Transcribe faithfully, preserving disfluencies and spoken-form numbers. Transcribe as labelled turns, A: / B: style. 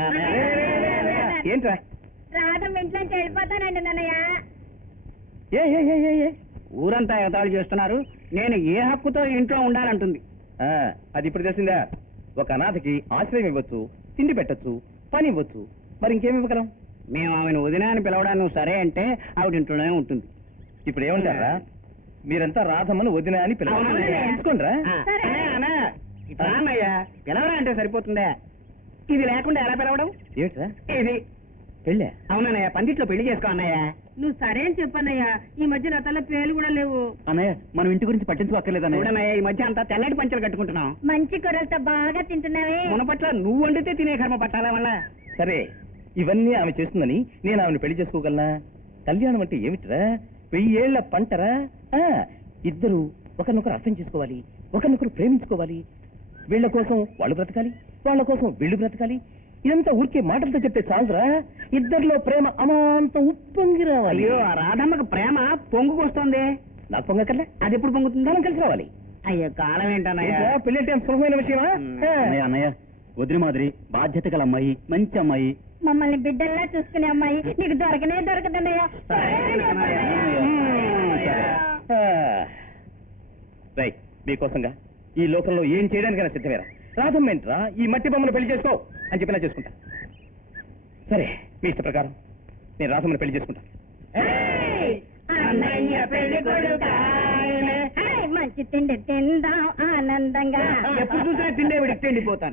A: ఏంట్రా?
B: రాధమ్మ ఇంట్లోంచి వెళ్ళిపోతానండి నాన్నయ్య.
A: ఏ ఏ ఏ ఏ ఏ
C: ఊరంతా ఎగతాళి చేస్తున్నారు, నేను ఏ హక్కుతో ఇంట్లో ఉండాలంటుంది.
A: ఆ, అది ఇప్పుడు తెలిసిందా? ఒక అనాథకి ఆశ్రయం ఇవ్వచ్చు, తిండి పెట్టచ్చు, పని ఇవ్వచ్చు, మరి ఇంకేమి ఇవ్వగలం?
C: మేము ఆమెను వదిన అని పిలవడానికి నువ్వు సరే అంటే ఆవిడ ఇంట్లోనే ఉంటుంది.
A: ఇప్పుడు ఏమంటారా? మీరంతా రాధమ్మను వదిన అని పిలవాలి. తీసుకోండిరా.
C: రామయ్య పిలవరా అంటే సరిపోతుందా? ఇది లేకుండా ఎలా పిలవడం?
A: ఏమిట్రా
C: ఇది
A: పెళ్ళే?
C: అవునన్నయ్య, పందిట్లో పెళ్లి చేసుకో అన్నయ్య.
B: నువ్వు సరే అని చెప్పన్నయ్యా. ఈ మధ్య నా తల పేలు కూడా లేవు.
A: అన్నయ్య, మనం ఇంటి గురించి పట్టించుకోక్కర్లేదన్నయ్య.
C: చూడన్నయ్య, ఈ మధ్య అంతా తెల్లటి పంచలు కట్టుకుంటున్నాం.
B: మంచి కూరలతో బాగా తింటున్నావే.
C: మునపట్ల నువ్వు వండితే తినే కర్మ పట్టాలా వల్ల.
A: సరే, ఇవన్నీ ఆమె చేస్తుందని నేను ఆమెను పెళ్లి చేసుకోగలనా? కళ్యాణం అంటే ఏమిట్రా? వెయ్యేళ్ల పంటరా? ఆ, ఇద్దరు ఒకరినొకరు అర్థం చేసుకోవాలి, ఒకరినొకరు ప్రేమించుకోవాలి. వీళ్ల కోసం వాళ్ళు బ్రతకాలి, వాళ్ళ కోసం వీళ్ళు బ్రతకాలి. ఇదంతా ఊరికే మాటలతో చెప్తే చాలరా? ఇద్దరిలో ప్రేమ అమాంతం ఉప్పొంగి రావాలి.
C: అయ్యో, ఆ రాధమ్మకు ప్రేమ పొంగుకొస్తోంది.
A: నాకు పొంగకర్లే,
C: అది ఎప్పుడు పొంగుతుందో
A: మనం కలిసి రావాలి.
C: అయ్యో, కాలం ఏంటన్నయ్య?
A: పెళ్లి అంటే అంత సులభమైన విషయమా?
C: అన్నయ్య,
A: అన్నయ్య, వదిలి మాదిరి బాధ్యత గల అమ్మాయి, మంచి అమ్మాయి,
B: మమ్మల్ని బిడ్డల్లా చూసుకునే అమ్మాయి నీకు దొరకనే దొరకదన్నయ్యా.
A: రై, మీకోసంగా ఈ లోకంలో ఏం చేయడానికైనా సిద్ధమేరా? రాధమ్మేంట్రా ఈ మట్టి బొమ్మను పెళ్లి చేసుకో అని చెప్పినా చేసుకుంటా. సరే, మీ ఇష్ట ప్రకారం నేను రాధమ్మని పెళ్లి చేసుకుంటా.
B: మంచి తిండి తిందాం ఆనందంగా.
C: ఎప్పుడు చూసినా తిండే విడికి తిండిపోతాను.